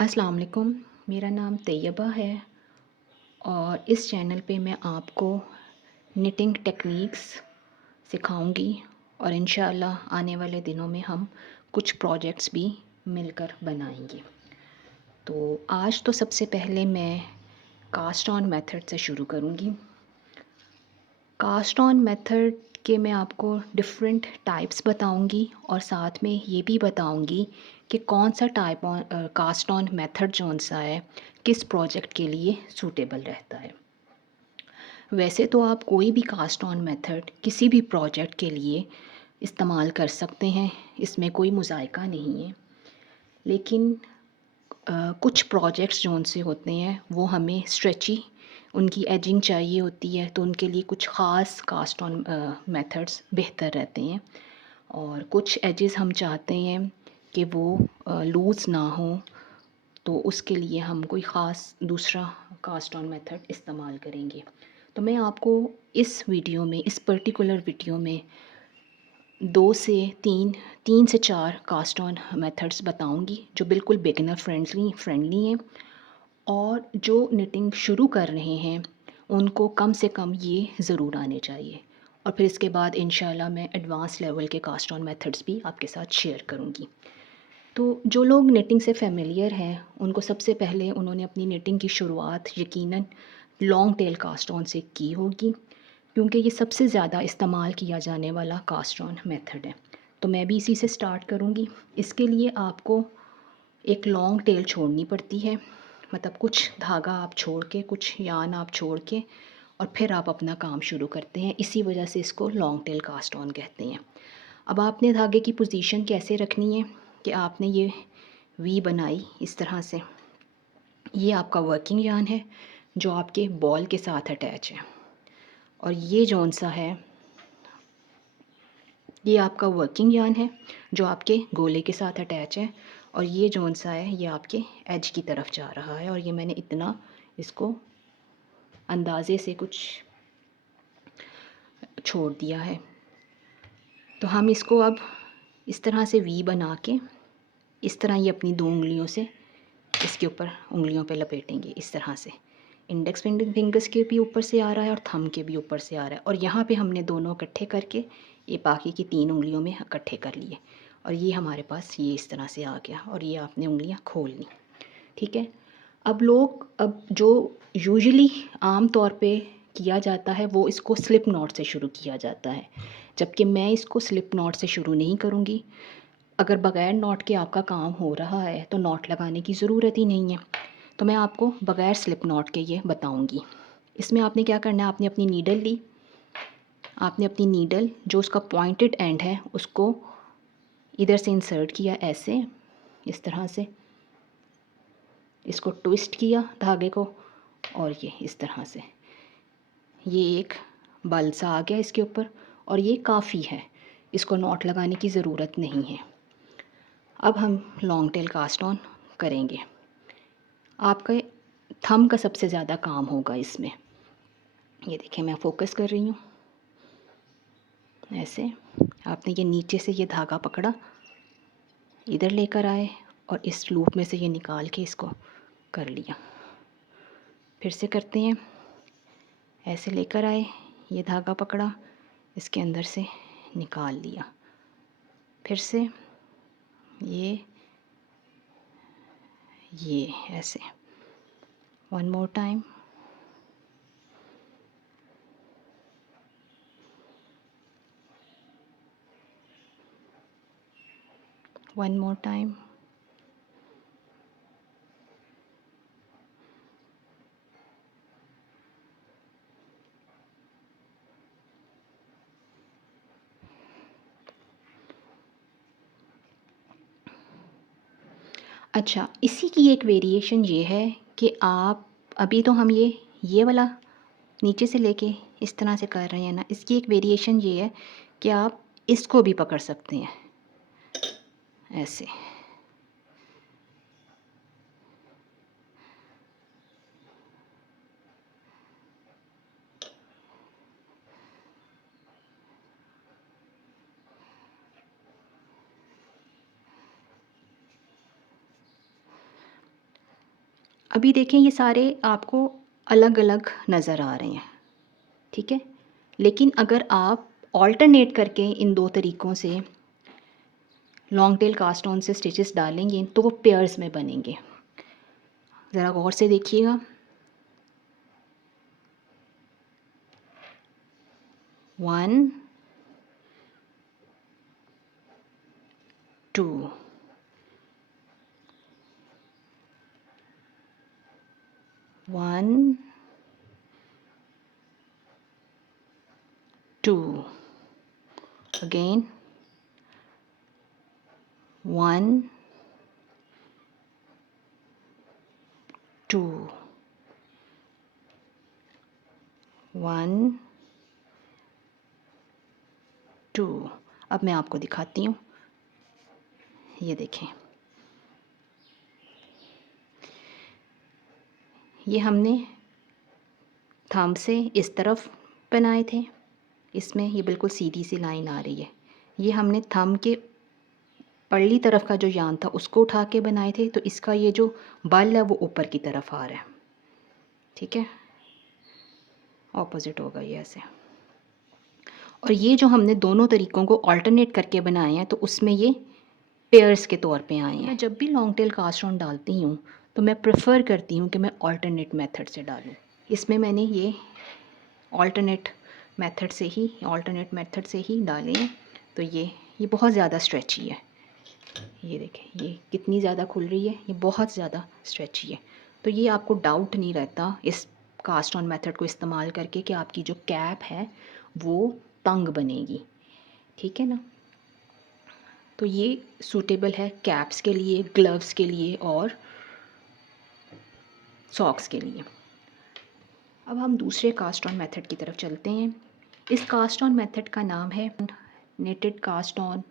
अस्सलाम वालेकुम। मेरा नाम तैयबा है और इस चैनल पे मैं आपको निटिंग टेक्निक्स सिखाऊंगी और इंशाअल्लाह आने वाले दिनों में हम कुछ प्रोजेक्ट्स भी मिलकर बनाएंगे। तो आज तो सबसे पहले मैं कास्ट ऑन मेथड से शुरू करूंगी। कास्ट ऑन मेथड के मैं आपको डिफरेंट टाइप्स बताऊंगी और साथ में ये भी बताऊंगी कि कौन सा type on caste on method जौन सा है किस प्रोजेक्ट के लिए सूटेबल रहता है। वैसे तो आप कोई भी कास्ट ऑन मेथड किसी भी प्रोजेक्ट के लिए इस्तेमाल कर सकते हैं, इसमें कोई मुज़ायका नहीं है। लेकिन कुछ प्रोजेक्ट्स जौन से होते हैं वो हमें स्ट्रेची उनकी एजिंग चाहिए होती है, तो उनके लिए कुछ ख़ास कास्ट ऑन मेथड्स बेहतर रहते हैं। और कुछ एजेस हम चाहते हैं कि वो लूज़ ना हो, तो उसके लिए हम कोई ख़ास दूसरा कास्ट ऑन मेथड इस्तेमाल करेंगे। तो मैं आपको इस वीडियो में, इस पर्टिकुलर वीडियो में 3 से 4 कास्ट ऑन मेथड्स बताऊंगी जो बिल्कुल बिगिनर फ्रेंडली हैं और जो निटिंग शुरू कर रहे हैं उनको कम से कम ये ज़रूर आने चाहिए। और फिर इसके बाद इंशाल्लाह मैं एडवांस लेवल के कास्ट ऑन मेथड्स भी आपके साथ शेयर करूँगी। तो जो लोग निटिंग से फेमिलियर हैं उनको सबसे पहले उन्होंने अपनी निटिंग की शुरुआत यकीनन लॉन्ग टेल कास्ट ऑन से की होगी, क्योंकि ये सबसे ज़्यादा इस्तेमाल किया जाने वाला कास्ट ऑन मेथड है। तो मैं भी इसी से स्टार्ट करूँगी। इसके लिए आपको एक लॉन्ग टेल छोड़नी पड़ती है, मतलब कुछ धागा आप छोड़ के, कुछ यान आप छोड़ के और फिर आप अपना काम शुरू करते हैं। इसी वजह से इसको लॉन्ग टेल कास्ट ऑन कहते हैं। अब आपने धागे की पोजीशन कैसे रखनी है कि आपने ये वी बनाई इस तरह से, ये आपका वर्किंग यान है जो आपके बॉल के साथ अटैच है, और ये जौन सा है ये आपका वर्किंग यान है जो आपके गोले के साथ अटैच है, और ये जौन सा है ये आपके एज की तरफ जा रहा है। और ये मैंने इतना इसको अंदाज़े से कुछ छोड़ दिया है। तो हम इसको अब इस तरह से वी बना के इस तरह ये अपनी 2 उंगलियों से इसके ऊपर उंगलियों पे लपेटेंगे इस तरह से। इंडेक्स फिंगर्स के भी ऊपर से आ रहा है और थंब के भी ऊपर से आ रहा है, और यहाँ पे हमने दोनों इकट्ठे करके ये बाकी की 3 उंगलियों में इकट्ठे कर लिए, और ये हमारे पास ये इस तरह से आ गया, और ये आपने उंगलियाँ खोल ली। ठीक है। अब जो यूजुअली आम तौर पे किया जाता है वो इसको स्लिप नॉट से शुरू किया जाता है, जबकि मैं इसको स्लिप नॉट से शुरू नहीं करूँगी। अगर बग़ैर नॉट के आपका काम हो रहा है तो नॉट लगाने की ज़रूरत ही नहीं है। तो मैं आपको बग़ैर स्लिप नॉट के ये बताऊंगी। इसमें आपने क्या करना है, आपने अपनी नीडल ली, आपने अपनी नीडल जो उसका पॉइंटेड एंड है उसको इधर से इंसर्ट किया ऐसे, इस तरह से इसको ट्विस्ट किया धागे को, और ये इस तरह से ये एक बल सा आ गया इसके ऊपर, और ये काफ़ी है, इसको नॉट लगाने की ज़रूरत नहीं है। अब हम लॉन्ग टेल कास्ट ऑन करेंगे। आपका थंब का सबसे ज़्यादा काम होगा इसमें। ये देखिए मैं फ़ोकस कर रही हूँ ऐसे। आपने ये नीचे से ये धागा पकड़ा, इधर लेकर आए और इस लूप में से ये निकाल के इसको कर लिया। फिर से करते हैं, ऐसे लेकर आए, ये धागा पकड़ा, इसके अंदर से निकाल लिया। फिर से ये ऐसे, one more time, one more time, अच्छा इसी की एक वेरिएशन ये है कि आप अभी तो हम ये वाला नीचे से लेके इस तरह से कर रहे हैं ना, इसकी एक वेरिएशन ये है कि आप इसको भी पकड़ सकते हैं ऐसे। अभी देखें ये सारे आपको अलग अलग नज़र आ रहे हैं, ठीक है। लेकिन अगर आप ऑल्टरनेट करके इन दो तरीक़ों से लॉन्ग टेल कास्ट ऑन से स्टिचेस डालेंगे तो वो पेयर्स में बनेंगे। ज़रा गौर से देखिएगा। 1 2 1 2 again 1 2 1 2। अब मैं आपको दिखाती हूँ, ये देखें, ये हमने थंब से इस तरफ बनाए थे, इसमें ये बिल्कुल सीधी सी लाइन आ रही है। ये हमने थंब के पल्ली तरफ का जो यान था उसको उठा के बनाए थे, तो इसका ये जो बल है वो ऊपर की तरफ आ रहा है, ठीक है। ऑपोजिट होगा ये ऐसे। और ये जो हमने दोनों तरीक़ों को अल्टरनेट करके बनाए हैं तो उसमें ये पेयर्स के तौर पे आए हैं। मैं जब भी लॉन्ग टेल कास्ट ऑन डालती हूँ तो मैं प्रेफर करती हूँ कि मैं अल्टरनेट मेथड से डालूँ। इसमें मैंने ये अल्टरनेट मेथड से ही डाले हैं। तो ये बहुत ज़्यादा स्ट्रेची है, ये देखें ये कितनी ज़्यादा खुल रही है, ये बहुत ज़्यादा स्ट्रेची है। तो ये आपको डाउट नहीं रहता इस कास्ट ऑन मेथड को इस्तेमाल करके कि आपकी जो कैप है वो तंग बनेगी, ठीक है ना। तो ये सूटेबल है कैप्स के लिए, ग्लव्स के लिए और सॉक्स के लिए। अब हम दूसरे कास्ट ऑन मेथड की तरफ चलते हैं। इस कास्ट ऑन मेथड का नाम है नेटेड कास्ट ऑन।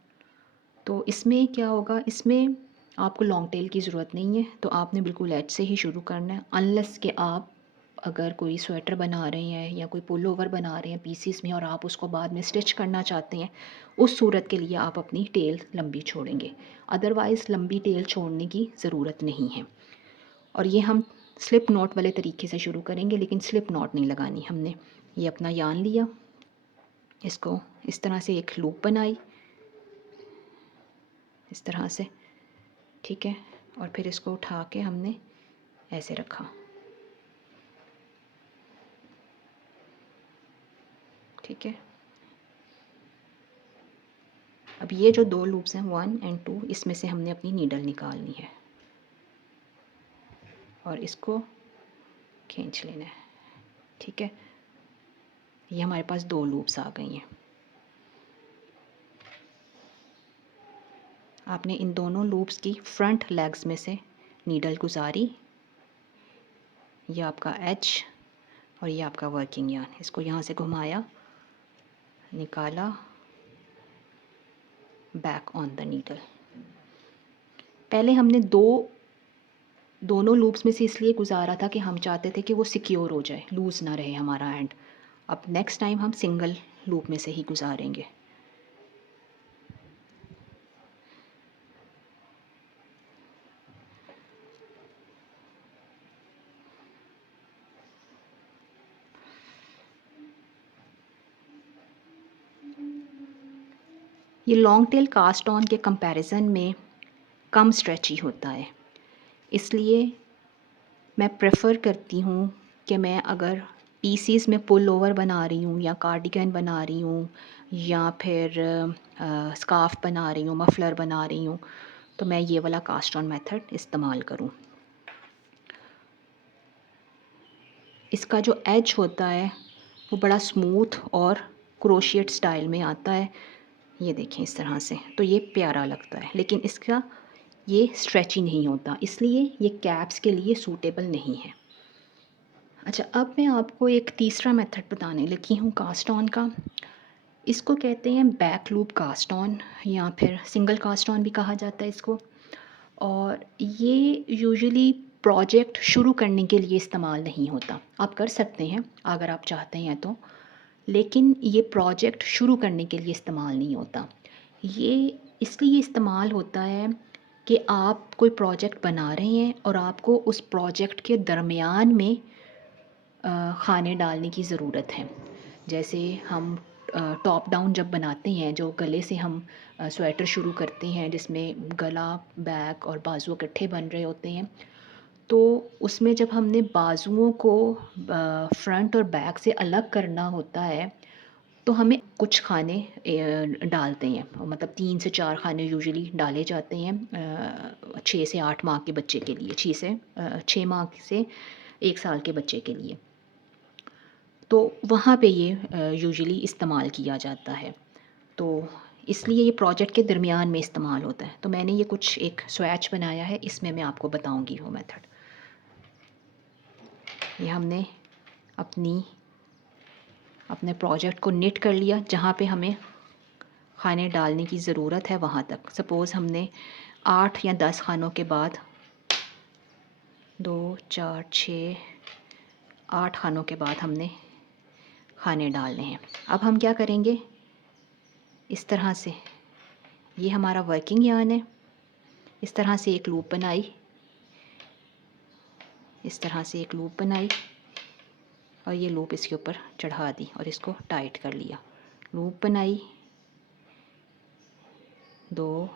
तो इसमें क्या होगा, इसमें आपको लॉन्ग टेल की ज़रूरत नहीं है, तो आपने बिल्कुल एज से ही शुरू करना है। अनलेस कि आप अगर कोई स्वेटर बना रहे हैं या कोई पुल ओवर बना रहे हैं पीसीस में और आप उसको बाद में स्टिच करना चाहते हैं, उस सूरत के लिए आप अपनी टेल लंबी छोड़ेंगे। अदरवाइज़ लंबी टेल छोड़ने की ज़रूरत नहीं है। और ये हम स्लिप नॉट वाले तरीके से शुरू करेंगे, लेकिन स्लिप नॉट नहीं लगानी। हमने ये अपना यान लिया, इसको इस तरह से एक लूप बनाई, इस तरह से, ठीक है। और फिर इसको उठा के हमने ऐसे रखा, ठीक है। अब ये जो दो लूप्स हैं 1 और 2, इसमें से हमने अपनी नीडल निकालनी है और इसको खींच लेना है, ठीक है। ये हमारे पास दो लूप्स आ गई हैं। आपने इन दोनों लूप्स की फ्रंट लेग्स में से नीडल गुजारी, ये आपका एच और ये आपका वर्किंग यार्न। इसको यहाँ से घुमाया, निकाला, बैक ऑन द नीडल। पहले हमने दोनों लूप्स में से इसलिए गुजारा था कि हम चाहते थे कि वो सिक्योर हो जाए, लूज़ ना रहे हमारा एंड। अब नेक्स्ट टाइम हम सिंगल लूप में से ही गुजारेंगे। ये लॉन्ग टेल कास्ट ऑन के कंपैरिजन में कम स्ट्रेची होता है, इसलिए मैं प्रेफर करती हूँ कि मैं अगर पीसीस में पुल ओवर बना रही हूँ या कार्डिगन बना रही हूँ या फिर स्कार्फ बना रही हूँ, मफलर बना रही हूँ, तो मैं ये वाला कास्ट ऑन मेथड इस्तेमाल करूँ। इसका जो एज होता है वो बड़ा स्मूथ और क्रोशिएट स्टाइल में आता है, ये देखें इस तरह से। तो ये प्यारा लगता है, लेकिन इसका ये स्ट्रेची नहीं होता, इसलिए ये कैप्स के लिए सूटेबल नहीं है। अच्छा, अब मैं आपको एक तीसरा मेथड बताने लगी हूँ कास्ट ऑन का। इसको कहते हैं बैक लूप कास्ट ऑन या फिर सिंगल कास्ट ऑन भी कहा जाता है इसको। और ये यूजुअली प्रोजेक्ट शुरू करने के लिए इस्तेमाल नहीं होता। आप कर सकते हैं अगर आप चाहते हैं तो, लेकिन ये प्रोजेक्ट शुरू करने के लिए इस्तेमाल नहीं होता। ये इसलिए इस्तेमाल होता है कि आप कोई प्रोजेक्ट बना रहे हैं और आपको उस प्रोजेक्ट के दरमियान में खाने डालने की ज़रूरत है। जैसे हम टॉप डाउन जब बनाते हैं, जो गले से हम स्वेटर शुरू करते हैं जिसमें गला, बैक और बाजू इकट्ठे बन रहे होते हैं, तो उसमें जब हमने बाजुओं को फ्रंट और बैक से अलग करना होता है, तो हमें कुछ खाने डालते हैं, मतलब 3 से 4 खाने यूजुअली डाले जाते हैं 6 से 8 माह के बच्चे के लिए, 6 माह से 1 साल के बच्चे के लिए। तो वहाँ पे ये यूजुअली इस्तेमाल किया जाता है। तो इसलिए ये प्रोजेक्ट के दरमियान में इस्तेमाल होता है। तो मैंने ये कुछ एक स्वैच बनाया है, इसमें मैं आपको बताऊँगी वो मेथड। ये हमने अपने प्रोजेक्ट को निट कर लिया, जहाँ पे हमें खाने डालने की ज़रूरत है वहाँ तक। सपोज़ हमने 8 या 10 खानों के बाद 2, 4, 6, 8 खानों के बाद हमने खाने डालने हैं। अब हम क्या करेंगे, इस तरह से, ये हमारा वर्किंग यार्न है, इस तरह से एक लूप बनाई, इस तरह से एक लूप बनाई और ये लूप इसके ऊपर चढ़ा दी और इसको टाइट कर लिया। लूप बनाई, 2,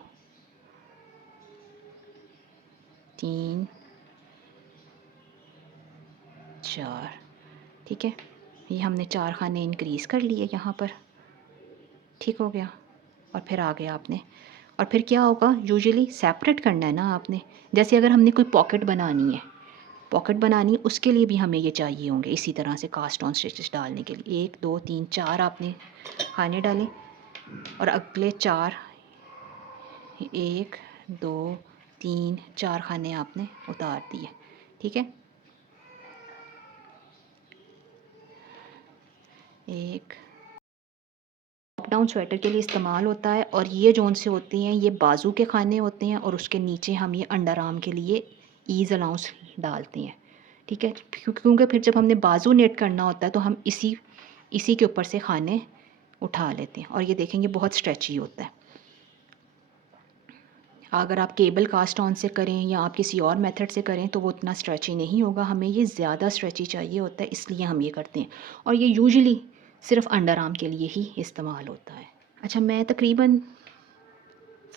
3, 4, ठीक है। ये हमने 4 खाने इंक्रीज़ कर लिए यहाँ पर, ठीक हो गया। और फिर आ गया आपने, और फिर क्या होगा, यूजुअली सेपरेट करना है ना आपने। जैसे अगर हमने कोई पॉकेट बनानी है, उसके लिए भी हमें ये चाहिए होंगे इसी तरह से कास्ट ऑन स्टिचेस डालने के लिए। 1, 2, 3, 4 आपने खाने डाले और अगले 4, 1, 2, 3, 4 खाने आपने उतार दिए, ठीक है। एक टॉप डाउन स्वेटर के लिए इस्तेमाल होता है, और ये जोन से होते हैं, ये बाजू के खाने होते हैं, और उसके नीचे हम ये अंडर आर्म के लिए ईज़ अलाउंस डालते हैं, ठीक है। क्योंकि फिर जब हमने बाजू नेट करना होता है तो हम इसी के ऊपर से खाने उठा लेते हैं, और ये देखेंगे बहुत स्ट्रेची होता है। अगर आप केबल कास्ट ऑन से करें या आप किसी और मेथड से करें तो वो उतना स्ट्रेची नहीं होगा। हमें ये ज़्यादा स्ट्रेची चाहिए होता है, इसलिए हम ये करते हैं, और ये यूजुअली सिर्फ अंडर आर्म के लिए ही इस्तेमाल होता है। अच्छा, मैं तकरीबन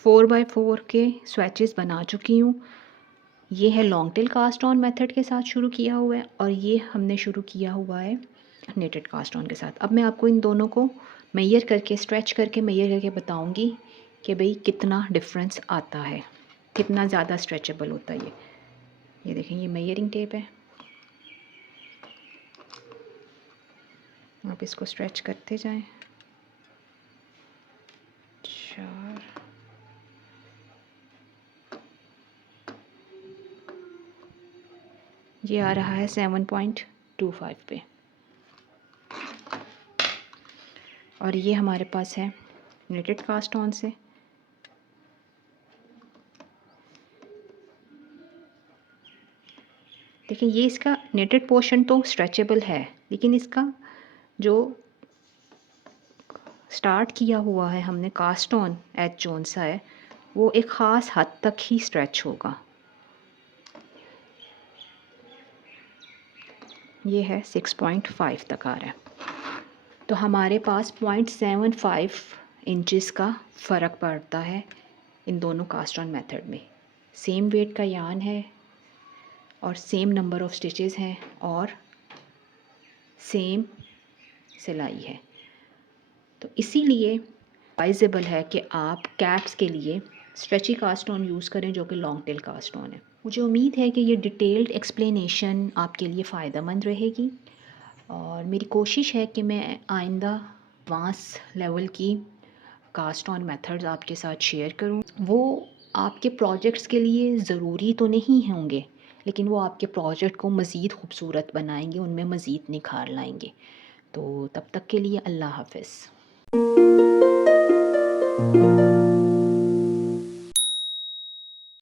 4x4 के स्वेचेस बना चुकी हूँ। ये है long tail cast on method के साथ शुरू किया हुआ है, और ये हमने शुरू किया हुआ है नेटेड कास्ट ऑन के साथ। अब मैं आपको इन दोनों को मेजर करके, स्ट्रेच करके मेजर करके बताऊंगी कि भाई कितना डिफरेंस आता है, कितना ज़्यादा स्ट्रेचेबल होता है ये देखें, ये मेजरिंग टेप है। आप इसको स्ट्रेच करते जाएं। 4, ये आ रहा है 7.25 पे, और ये हमारे पास है नेटेड कास्ट ऑन से। देखिए, ये इसका नेटेड पोर्शन तो स्ट्रेचेबल है, लेकिन इसका जो स्टार्ट किया हुआ है हमने कास्ट ऑन एज जोन सा है, वो एक ख़ास हद तक ही स्ट्रेच होगा। ये है 6.5 तक आ रहा है, तो हमारे पास 0.75 इंचेस का फ़र्क पड़ता है इन दोनों कास्ट ऑन मेथड में। सेम वेट का यार्न है और सेम नंबर ऑफ़ स्टिचेस हैं और सेम सिलाई है, तो इसीलिए एडवाइजेबल है कि आप कैप्स के लिए स्ट्रेची कास्ट ऑन यूज़ करें, जो कि लॉन्ग टेल कास्ट ऑन है। मुझे उम्मीद है कि ये डिटेल्ड एक्सप्लेनेशन आपके लिए फ़ायदेमंद रहेगी, और मेरी कोशिश है कि मैं आइंदा एडवांस लेवल की कास्ट ऑन मेथड्स आपके साथ शेयर करूं। वो आपके प्रोजेक्ट्स के लिए ज़रूरी तो नहीं होंगे, लेकिन वो आपके प्रोजेक्ट को मज़ीद खूबसूरत बनाएंगे, उनमें मज़ीद निखार लाएंगे। तो तब तक के लिए अल्लाह हाफ़िज़।